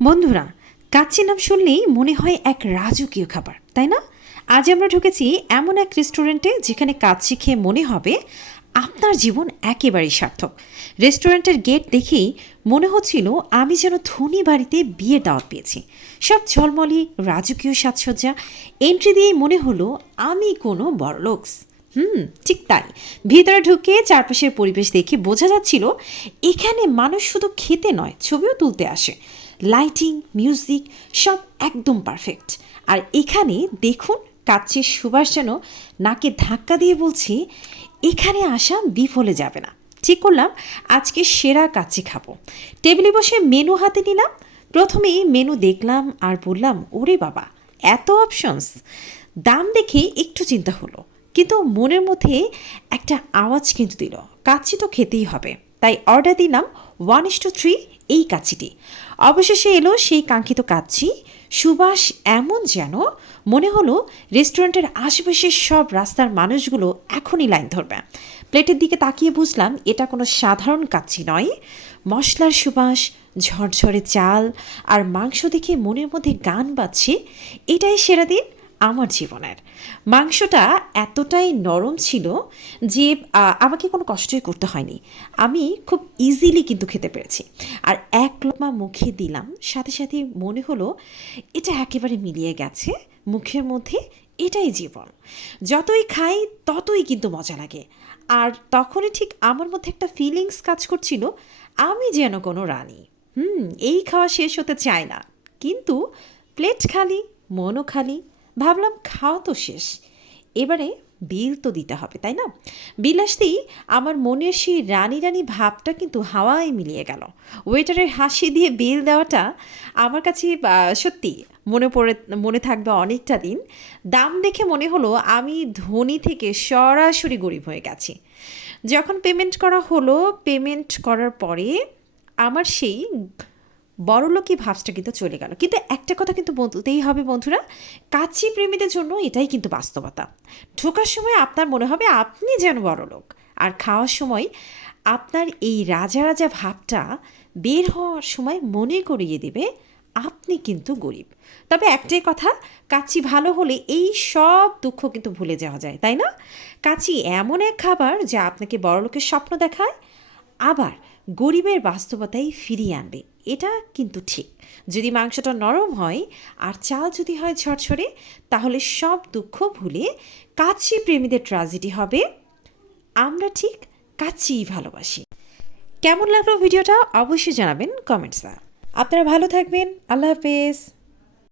বন্ধুরা, কাচ্চি নাম শুনলেই মনে হয় এক রাজকীয় খাবার, তাই না? আজ আমরা ঢুকেছি এমন এক রেস্টুরেন্টে যেখানে কাচ্চি খেয়ে মনে হবে আপনার জীবন একেবারেই সার্থক। রেস্টুরেন্টের গেট দেখেই মনে হচ্ছিল আমি যেন ধনী বাড়িতে বিয়ের দাওয়াত পেয়েছি। সব ঝলমলি রাজকীয় সাজসজ্জা। এন্ট্রি দিয়েই মনে হলো আমি কোনো বড়লোকস। ঠিক তাই। ভিতরে ঢুকে চারপাশের পরিবেশ দেখে বোঝা যাচ্ছিল এখানে মানুষ শুধু খেতে নয়, ছবিও তুলতে আসে। লাইটিং, মিউজিক সব একদম পারফেক্ট। আর এখানে দেখুন, কাচ্চির সুবাস যেন নাকে ধাক্কা দিয়ে বলছি এখানে আসা বিফলে যাবে না। ঠিক করলাম আজকে সেরা কাচ্চি খাবো। টেবিলে বসে মেনু হাতে নিলাম। প্রথমেই মেনু দেখলাম আর বললাম, ওরে বাবা, এত অপশনস! দাম দেখে একটু চিন্তা হলো, কিন্তু মনের মধ্যে একটা আওয়াজ কিন্তু দিল, কাচ্চি তো খেতেই হবে। তাই অর্ডার দিলাম 1:3 এই কাচ্চিটি। অবশেষে এলো সেই কাঙ্ক্ষিত কাচ্চি। সুবাস এমন যেন মনে হলো রেস্টুরেন্টের আশেপাশের সব রাস্তার মানুষগুলো এখনই লাইন ধরবে। প্লেটের দিকে তাকিয়ে বুঝলাম এটা কোনো সাধারণ কাচ্চি নয়। মশলার সুবাস, ঝরঝরে চাল আর মাংস দেখে মনের মধ্যে গান বাজছে, এটাই সেরা দিন আমার জীবনের। মাংসটা এতটাই নরম ছিল যে আমাকে কোনো কষ্টই করতে হয়নি। আমি খুব ইজিলি কিন্তু খেতে পেরেছি। আর এক লোকমা মুখে দিলাম, সাথে সাথে মনে হলো এটা একেবারে মিলিয়ে গেছে মুখের মধ্যে। এটাই জীবন। যতই খাই ততই কিন্তু মজা লাগে। আর তখনই ঠিক আমার মধ্যে একটা ফিলিংস কাজ করছিল, আমি যেন কোনো রানী। এই খাওয়া শেষ হতে চায় না, কিন্তু প্লেট খালি, মনও খালি। ভাবলাম খাওয়া তো শেষ, এবারে বিল তো দিতে হবে, তাই না? বিল আসতেই আমার মনের সেই রানী রানী ভাবটা কিন্তু হাওয়ায় মিলিয়ে গেল। ওয়েটারের হাসি দিয়ে বিল দেওয়াটা আমার কাছে সত্যি মনে থাকবে অনেকটা দিন। দাম দেখে মনে হলো আমি ধনী থেকে সরাসরি গরিব হয়ে গেছি। যখন পেমেন্ট করা হলো, পেমেন্ট করার পরে আমার সেই বড়লোকি ভাবসটা কিন্তু চলে গেল। কিন্তু একটা কথা কিন্তু বলতেই হবে বন্ধুরা, কাচ্চি প্রেমীদের জন্য এটাই কিন্তু বাস্তবতা। ঢোকার সময় আপনার মনে হবে আপনি যেন বড়লোক, আর খাওয়ার সময় আপনার এই রাজা রাজা ভাবটা বের হওয়ার সময় মনে করিয়ে দেবে আপনি কিন্তু গরিব। তবে একটাই কথা, কাচ্চি ভালো হলে এই সব দুঃখ কিন্তু ভুলে যাওয়া যায়, তাই না? কাচ্চি এমন এক খাবার যা আপনাকে বড়লোকের স্বপ্ন দেখায়, আবার গরিবের বাস্তবতায় ফিরিয়ে আনবে। এটা কিন্তু ঠিক। যদি মাংসটা নরম হয় আর চাল যদি হয় ঝরঝরে, তাহলে সব দুঃখ ভুলে কাচ্চি প্রেমীদের ট্র্যাজেডি হবে আমরা ঠিক কাচ্চিই ভালোবাসি। কেমন লাগলো ভিডিওটা অবশ্যই জানাবেন কমেন্টসে। আপনারা ভালো থাকবেন। আল্লাহ হাফেজ।